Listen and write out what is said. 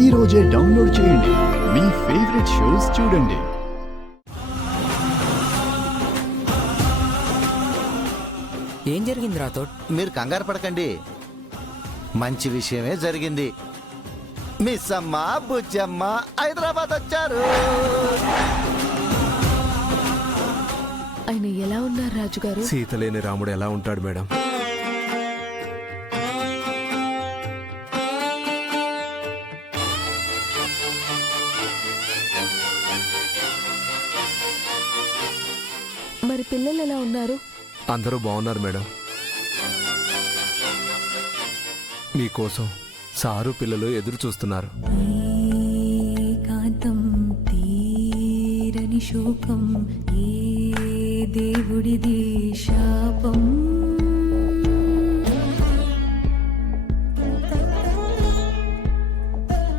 ఈ రోజే డౌన్లోడ్ చేయండి. మీ ఫేవరెట్ షోస్ చూడండి. ఏం జరిగింది రాథోడ్? మీరు కంగారు పడకండి, మంచి విషయమే జరిగింది. మిస్ అమ్మ బుజ్జమ్మ హైదరాబాద్ వచ్చారు. ఆయన ఎలా ఉన్నారు రాజుగారు? సీత లేని రాముడు ఎలా ఉంటాడు మేడం? మరి పిల్లలు ఎలా ఉన్నారు? అందరూ బాగున్నారు మేడం. మీకోసం సారు పిల్లలు ఎదురు చూస్తున్నారు. ఏకాంతం తీరని శోకం, ఏ దేవుడిది శాపం.